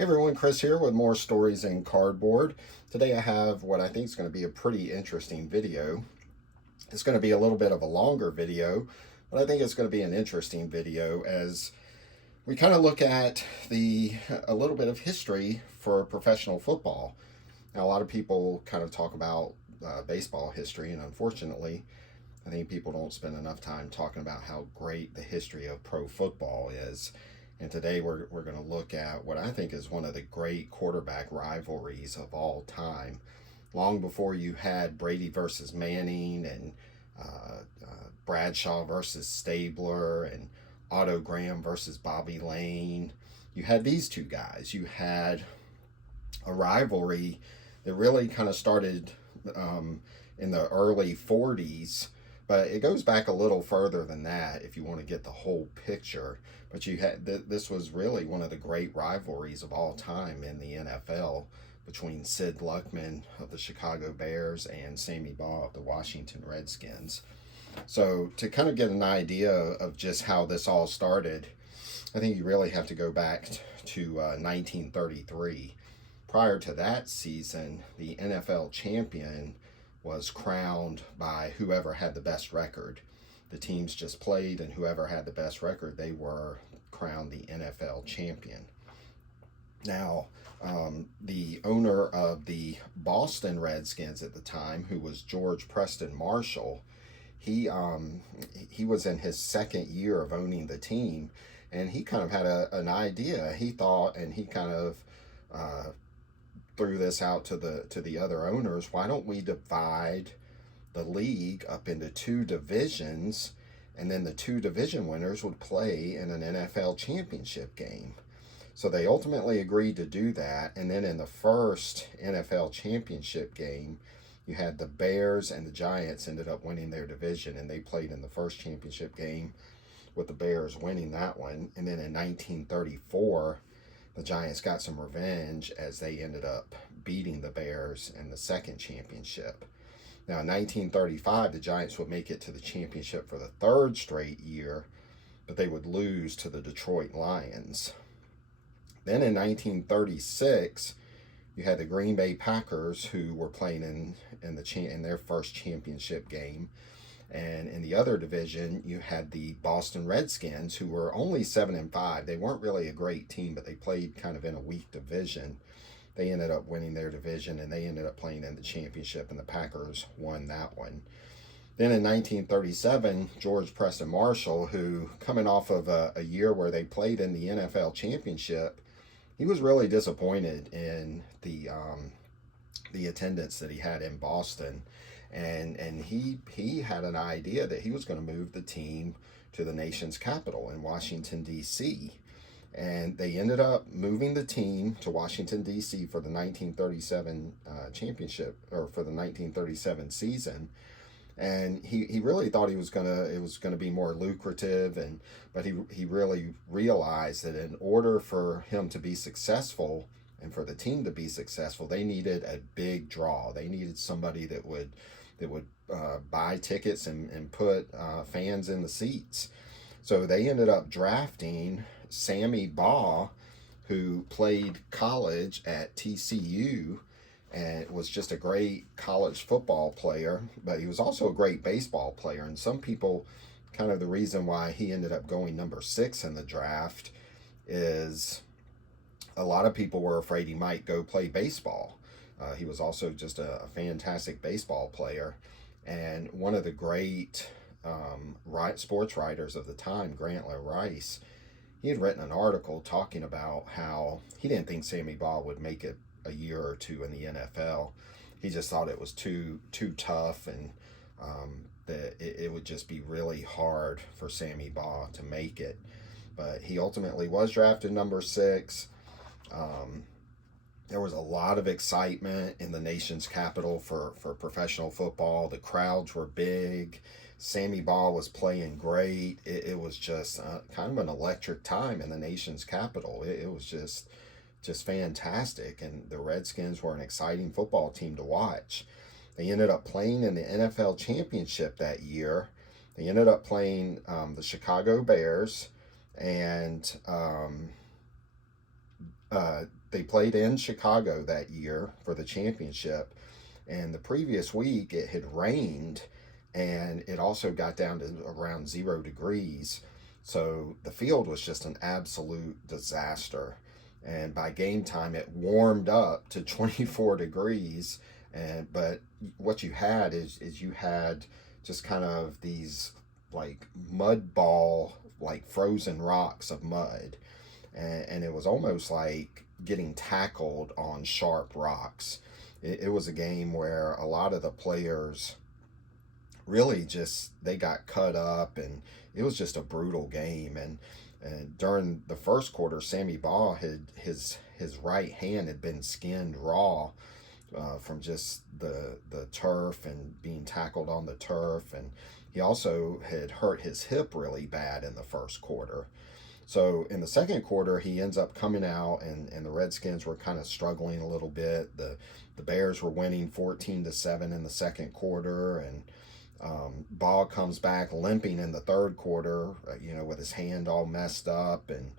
Hey everyone, Chris here with more stories in cardboard. Today I have what I think is going to be a pretty interesting video. It's going to be a little bit of a longer video, but I think it's going to be an interesting video as we kind of look at a little bit of history for professional football. Now a lot of people kind of talk about baseball history, and unfortunately, I think people don't spend enough time talking about how great the history of pro football is. And today we're going to look at what I think is one of the great quarterback rivalries of all time. Long before you had Brady versus Manning and Bradshaw versus Stabler and Otto Graham versus Bobby Lane, you had these two guys. You had a rivalry that really kind of started in the early 40s, but it goes back a little further than that if you want to get the whole picture. But you had this was really one of the great rivalries of all time in the NFL between Sid Luckman of the Chicago Bears and Sammy Baugh of the Washington Redskins. So to kind of get an idea of just how this all started, I think you really have to go back to 1933. Prior to that season, the NFL champion was crowned by whoever had the best record. The teams just played, and whoever had the best record, they were crowned the NFL champion. Now, the owner of the Boston Redskins at the time, who was George Preston Marshall, he was in his second year of owning the team, and he kind of had an idea. He thought, and he kind of threw this out to the other owners. Why don't we divide the league up into two divisions, and then the two division winners would play in an NFL championship game? So they ultimately agreed to do that. And then in the first NFL championship game, you had the Bears and the Giants ended up winning their division, and they played in the first championship game with the Bears winning that one. And then in 1934, the Giants got some revenge as they ended up beating the Bears in the second championship. Now, in 1935, the Giants would make it to the championship for the third straight year, but they would lose to the Detroit Lions. Then in 1936, you had the Green Bay Packers, who were playing in their first championship game. And in the other division, you had the Boston Redskins, who were only 7-5. They weren't really a great team, but they played kind of in a weak division. They ended up winning their division, and they ended up playing in the championship, and the Packers won that one. Then in 1937, George Preston Marshall, who coming off of a year where they played in the NFL championship, he was really disappointed in the attendance that he had in Boston. And he had an idea that he was going to move the team to the nation's capital in Washington, D.C. And they ended up moving the team to Washington, D.C. for the 1937 championship, or for the 1937 season. And he really thought it was gonna be more lucrative, but he really realized that in order for him to be successful and for the team to be successful, they needed a big draw. They needed somebody that would buy tickets and put fans in the seats. So they ended up drafting Sammy Baugh, who played college at TCU and was just a great college football player, but he was also a great baseball player. And some people, kind of the reason why he ended up going number 6 in the draft is a lot of people were afraid he might go play baseball. He was also just a fantastic baseball player. And one of the great sports writers of the time, Grantland Rice, he had written an article talking about how he didn't think Sammy Baugh would make it a year or two in the NFL. He just thought it was too tough, and that it would just be really hard for Sammy Baugh to make it. But he ultimately was drafted number 6. There was a lot of excitement in the nation's capital for professional football. The crowds were big. Sammy Baugh was playing great. It was just kind of an electric time in the nation's capital. It was just fantastic, and the Redskins were an exciting football team to watch. They ended up playing in the NFL championship that year. They ended up playing the Chicago Bears, and They played in Chicago that year for the championship, and the previous week it had rained, and it also got down to around 0 degrees. So the field was just an absolute disaster. And by game time, it warmed up to 24 degrees. But what you had is you had just kind of these like mud ball, like frozen rocks of mud, and it was almost like getting tackled on sharp rocks. It was a game where a lot of the players really just they got cut up, and it was just a brutal game. And during the first quarter, Sammy Baugh had his right hand had been skinned raw from just the turf and being tackled on the turf, and he also had hurt his hip really bad in the first quarter. So in the second quarter, he ends up coming out, and the Redskins were kind of struggling a little bit. The Bears were winning 14-7 in the second quarter, and Ball comes back limping in the third quarter, with his hand all messed up, and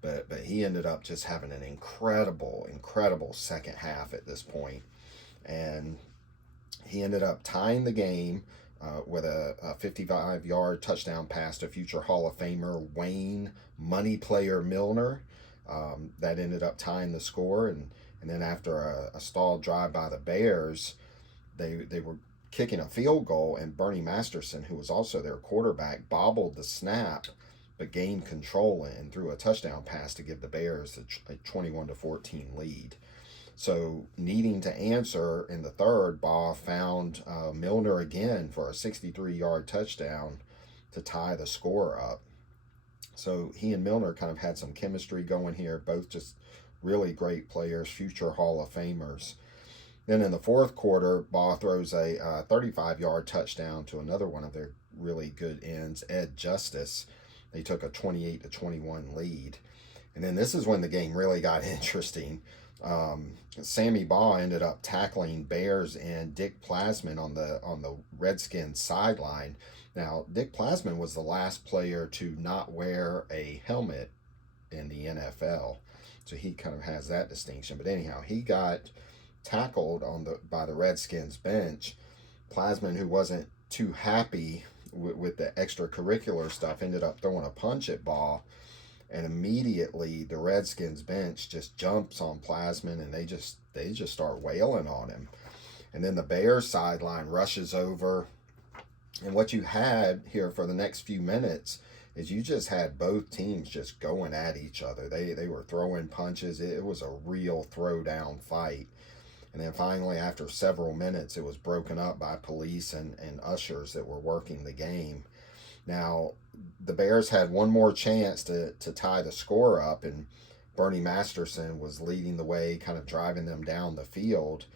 but he ended up just having an incredible second half at this point, and he ended up tying the game with a 55-yard touchdown pass to future Hall of Famer Wayne Money Player Milner. That ended up tying the score, and then after a stalled drive by the Bears, they were kicking a field goal, and Bernie Masterson, who was also their quarterback, bobbled the snap but gained control and threw a touchdown pass to give the Bears a 21-14 lead. So, needing to answer in the third, Baugh found Milner again for a 63-yard touchdown to tie the score up. So, he and Milner kind of had some chemistry going here, both just really great players, future Hall of Famers. Then in the fourth quarter, Baugh throws a 35-yard touchdown to another one of their really good ends, Ed Justice. They took a 28-21 lead. And then this is when the game really got interesting. Sammy Baugh ended up tackling Bears and Dick Plasman on the Redskins sideline. Now, Dick Plasman was the last player to not wear a helmet in the NFL, so he kind of has that distinction. But anyhow, he got tackled by the Redskins bench. Plasman, who wasn't too happy with the extracurricular stuff, ended up throwing a punch at Baugh. And immediately the Redskins bench just jumps on Plasman, and they just start wailing on him. And then the Bears sideline rushes over. And what you had here for the next few minutes is you just had both teams just going at each other. They were throwing punches. It was a real throwdown fight. And then finally, after several minutes, it was broken up by police and ushers that were working the game. Now, the Bears had one more chance to tie the score up, and Bernie Masterson was leading the way, kind of driving them down the field.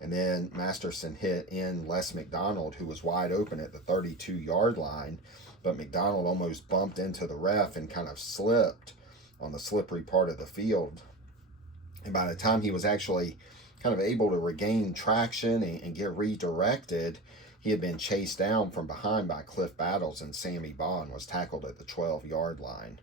And then Masterson hit in Les McDonald, who was wide open at the 32-yard line, but McDonald almost bumped into the ref and kind of slipped on the slippery part of the field. And by the time he was actually kind of able to regain traction and get redirected, he had been chased down from behind by Cliff Battles and Sammy Baugh and was tackled at the 12-yard line.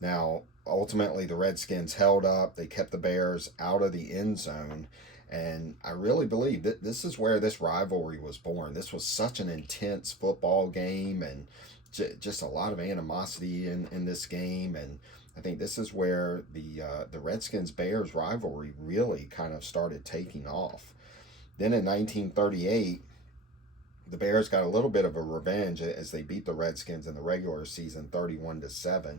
Now, ultimately, the Redskins held up. They kept the Bears out of the end zone. And I really believe that this is where this rivalry was born. This was such an intense football game, and just a lot of animosity in this game. And I think this is where the Redskins-Bears rivalry really kind of started taking off. Then in 1938, the Bears got a little bit of a revenge as they beat the Redskins in the regular season 31-7,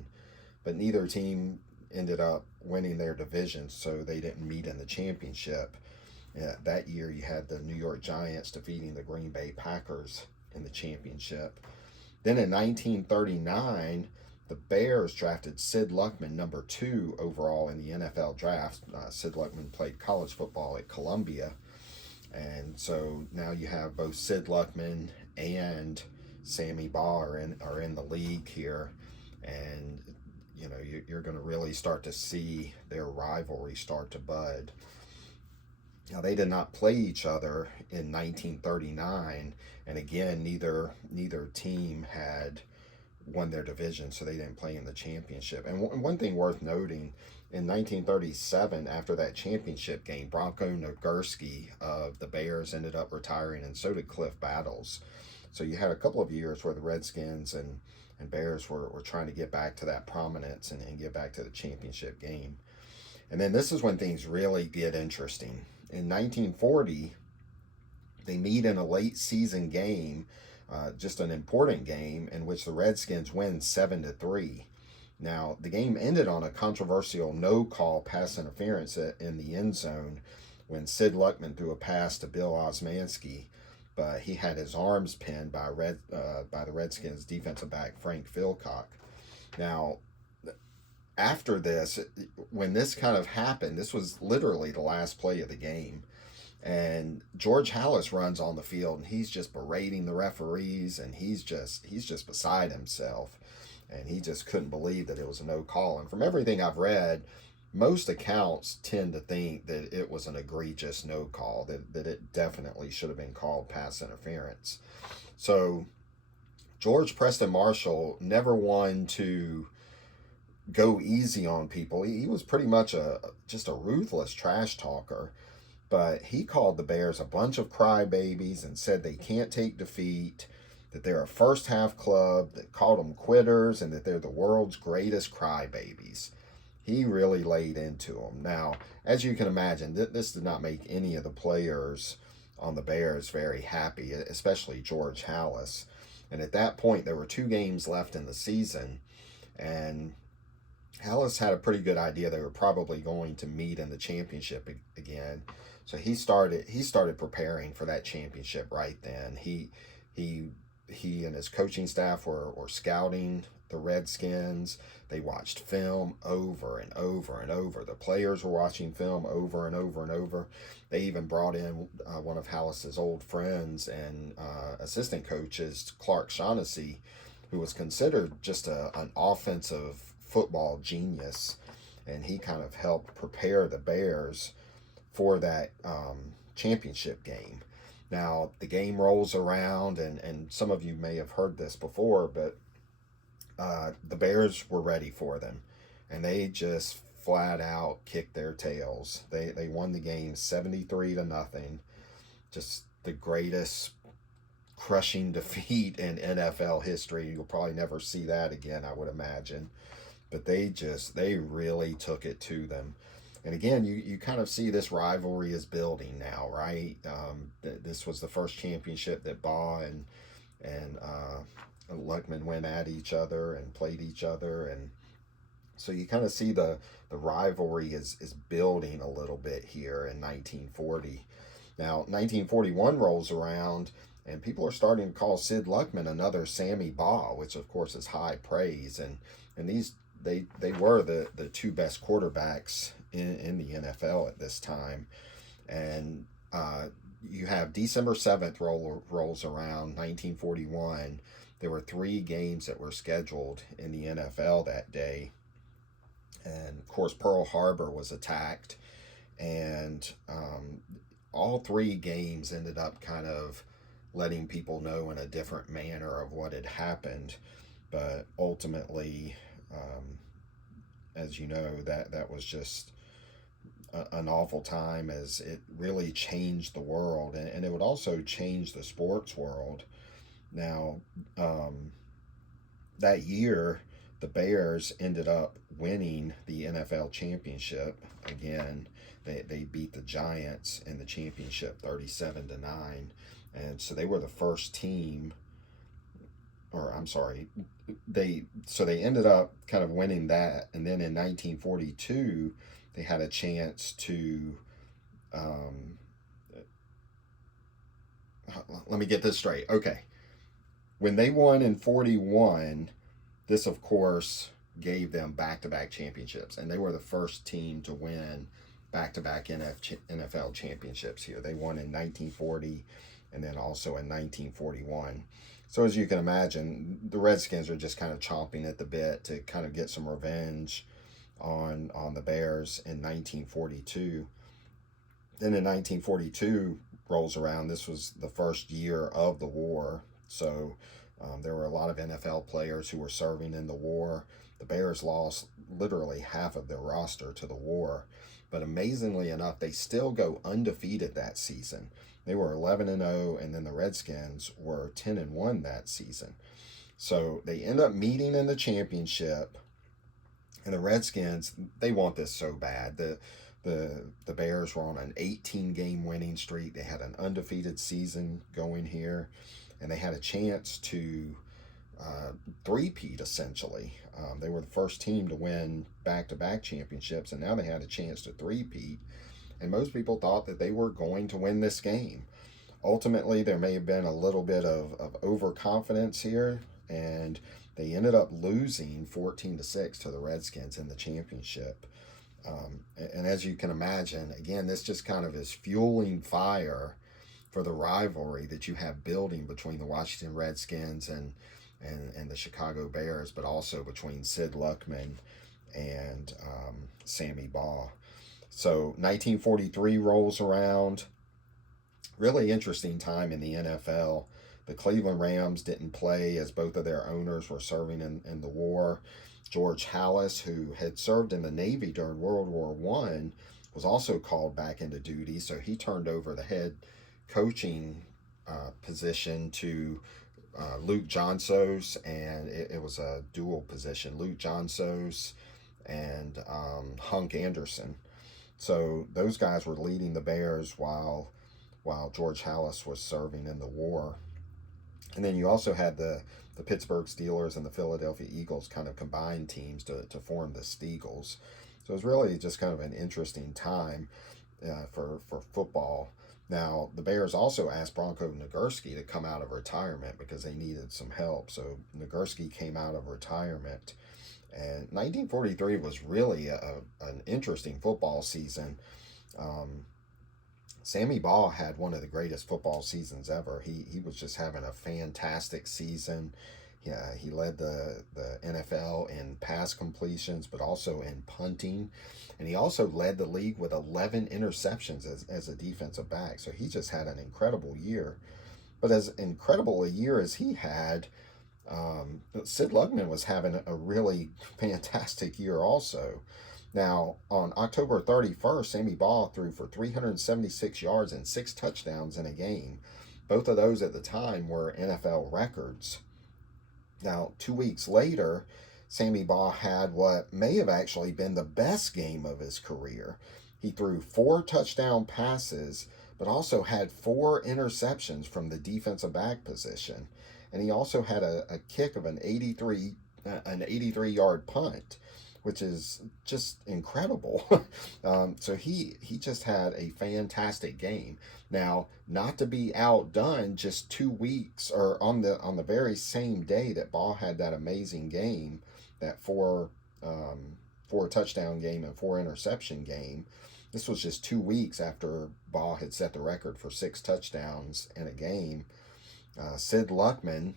but neither team ended up winning their division, so they didn't meet in the championship. That year you had the New York Giants defeating the Green Bay Packers in the championship. Then in 1939, the Bears drafted Sid Luckman, number 2 overall in the NFL draft. Sid Luckman played college football at Columbia. And so now you have both Sid Luckman and Sammy Baugh are in the league here. And, you're going to really start to see their rivalry start to bud. Now, they did not play each other in 1939. And again, neither team had won their division, so they didn't play in the championship. And one thing worth noting, in 1937, after that championship game, Bronco Nagurski of the Bears ended up retiring, and so did Cliff Battles. So you had a couple of years where the Redskins and Bears were trying to get back to that prominence and get back to the championship game. And then this is when things really get interesting. In 1940, they meet in a late season game, just an important game in which the Redskins win 7-3. Now, the game ended on a controversial no call pass interference in the end zone when Sid Luckman threw a pass to Bill Osmanski, but he had his arms pinned by the Redskins defensive back Frank Philcock. Now, after this, when this kind of happened, this was literally the last play of the game. And George Halas runs on the field and he's just berating the referees, and he's just beside himself. And he just couldn't believe that it was a no call. And from everything I've read, most accounts tend to think that it was an egregious no call, that it definitely should have been called pass interference. So George Preston Marshall never one to go easy on people. He was pretty much just a ruthless trash talker. But he called the Bears a bunch of crybabies and said they can't take defeat, that they're a first half club, that called them quitters, and that they're the world's greatest crybabies. He really laid into them. Now, as you can imagine, this did not make any of the players on the Bears very happy, especially George Halas. And at that point, there were 2 games left in the season, and Halas had a pretty good idea they were probably going to meet in the championship again. So he started preparing for that championship right then. He and his coaching staff were scouting the Redskins. They watched film over and over and over. The players were watching film over and over and over. They even brought in one of Halas's old friends and assistant coaches, Clark Shaughnessy, who was considered just an offensive football genius. And he kind of helped prepare the Bears for that championship game. Now, the game rolls around, and some of you may have heard this before, but the Bears were ready for them, and they just flat out kicked their tails. They won the game 73-0. Just the greatest crushing defeat in NFL history. You'll probably never see that again, I would imagine. But they really took it to them. And again, you kind of see this rivalry is building now, right? This was the first championship that Baugh and Luckman went at each other and played each other, and so you kind of see the rivalry is building a little bit here in 1940. Now, 1941 rolls around, and people are starting to call Sid Luckman another Sammy Baugh, which of course is high praise, and these they were the 2 best quarterbacks in the NFL at this time. And you have December 7th rolls around, 1941. There were 3 games that were scheduled in the NFL that day. And of course, Pearl Harbor was attacked. And all 3 games ended up kind of letting people know in a different manner of what had happened. But ultimately, as you know, that was just an awful time, as it really changed the world, and it would also change the sports world. Now, that year, the Bears ended up winning the NFL championship again. They beat the Giants in the championship 37-9, and so they were the first team. Or I'm sorry, they ended up kind of winning that, and then in 1942 they had a chance to let me get this straight. Okay, when they won in 41, this of course gave them back-to-back championships, and they were the first team to win back-to-back NFL championships here. They won in 1940 and then also in 1941. So as you can imagine, the Redskins are just kind of chomping at the bit to kind of get some revenge on the Bears in 1942. Then in 1942 rolls around. This was the first year of the war. So There were a lot of NFL players who were serving in the war. The Bears lost literally half of their roster to the war, but amazingly enough, they still go undefeated that season. They were 11-0, and then the Redskins were 10-1 that season. So they end up meeting in the championship, and the Redskins, they want this so bad. The Bears were on an 18-game winning streak. They had an undefeated season going here, and they had a chance to three-peat essentially. They were the first team to win back-to-back championships, and now they had a chance to three-peat. And most people thought that they were going to win this game. Ultimately, there may have been a little bit of overconfidence here, and they ended up losing 14-6 to the Redskins in the championship. And as you can imagine, again, this just kind of is fueling fire for the rivalry that you have building between the Washington Redskins and the Chicago Bears, but also between Sid Luckman and Sammy Baugh. So 1943 rolls around. Really interesting time in the NFL. The Cleveland Rams didn't play as both of their owners were serving in the war. George Halas, who had served in the Navy during World War I, was also called back into duty, so he turned over the head coaching position to Luke Johnsos, and it was a dual position, Luke Johnsos and Hunk Anderson. So those guys were leading the Bears while George Halas was serving in the war. And then you also had the Pittsburgh Steelers and the Philadelphia Eagles kind of combined teams to form the Steagles. So it was really just kind of an interesting time for football. Now, the Bears also asked Bronco Nagurski to come out of retirement because they needed some help. So Nagurski came out of retirement. And 1943 was really an interesting football season. Sammy Baugh had one of the greatest football seasons ever. He was just having a fantastic season. Yeah, he led the NFL in pass completions, but also in punting. And he also led the league with 11 interceptions as a defensive back. So he just had an incredible year. But as incredible a year as he had, Sid Luckman was having a really fantastic year also. Now, on October 31st, Sammy Baugh threw for 376 yards and 6 touchdowns in a game. Both of those at the time were NFL records. Now, 2 weeks later, Sammy Baugh had what may have actually been the best game of his career. He threw 4 touchdown passes, but also had 4 interceptions from the defensive back position. And he also had a kick of an 83-yard punt, which is just incredible. So he just had a fantastic game. Now, not to be outdone, just 2 weeks or on the very same day that Baugh had that amazing game, that four touchdown game and 4 interception game. This was just 2 weeks after Baugh had set the record for 6 touchdowns in a game. Sid Luckman,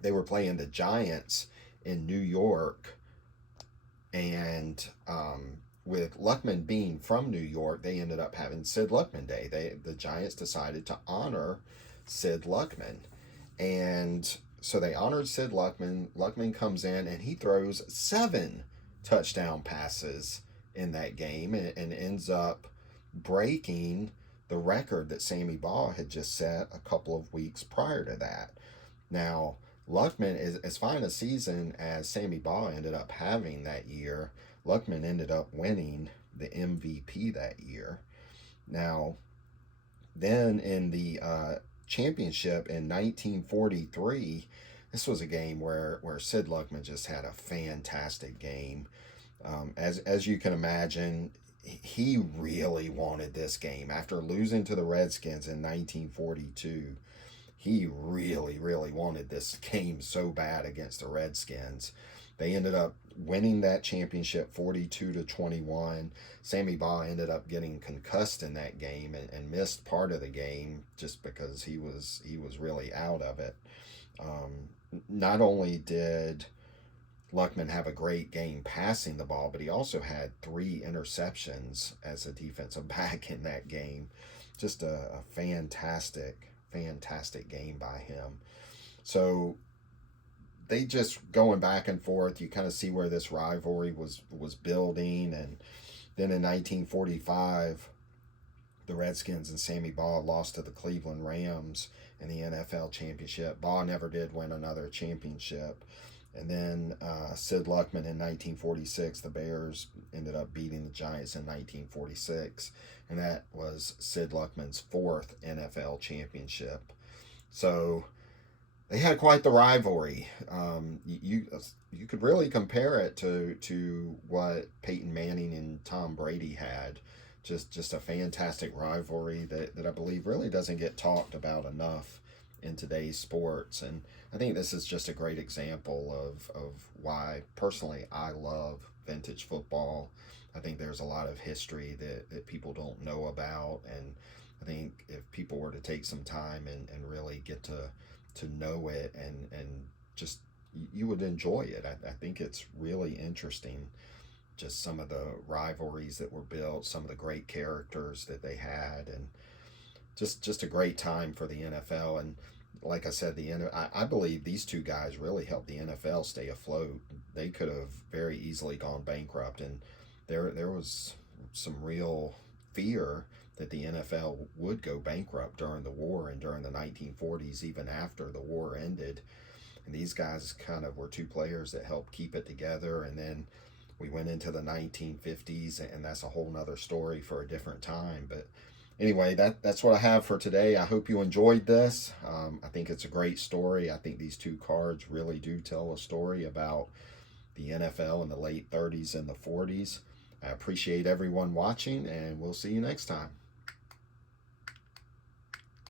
they were playing the Giants in New York. And with Luckman being from New York, they ended up having Sid Luckman Day. The Giants decided to honor Sid Luckman. And so they honored Sid Luckman. Luckman comes in and he throws 7 touchdown passes in that game and ends up breaking the record that Sammy Baugh had just set a couple of weeks prior to that. Now, Luckman, is as fine a season as Sammy Baugh ended up having that year, Luckman ended up winning the MVP that year. Now, then in the championship in 1943, this was a game where Sid Luckman just had a fantastic game. As you can imagine, he really wanted this game. After losing to the Redskins in 1942, he really, really wanted this game so bad against the Redskins. They ended up winning that championship 42-21. Sammy Baugh ended up getting concussed in that game and missed part of the game just because he was really out of it. Not only did Luckman have a great game passing the ball, but he also had 3 interceptions as a defensive back in that game. Just a fantastic game by him. So they just going back and forth. You kind of see where this rivalry was building, and then in 1945, the Redskins and Sammy Baugh lost to the Cleveland Rams in the NFL championship. Baugh never did win another championship. And then Sid Luckman in 1946, the Bears ended up beating the Giants in 1946. And that was Sid Luckman's fourth NFL championship. So they had quite the rivalry. You could really compare it to what Peyton Manning and Tom Brady had. Just a fantastic rivalry that I believe really doesn't get talked about enough in today's sports. And I think this is just a great example of why personally I love vintage football. I think there's a lot of history that people don't know about, and I think if people were to take some time and really get to know it and just you would enjoy it. I think it's really interesting, just some of the rivalries that were built, some of the great characters that they had, and just a great time for the NFL. And like I said, I believe these two guys really helped the NFL stay afloat. They could have very easily gone bankrupt, and there was some real fear that the NFL would go bankrupt during the war and during the 1940s, even after the war ended. And these guys kind of were two players that helped keep it together. And then we went into the 1950s, and that's a whole nother story for a different time. But anyway, that's what I have for today. I hope you enjoyed this. I think it's a great story. I think these two cards really do tell a story about the NFL in the late 30s and the 40s. I appreciate everyone watching, and we'll see you next time.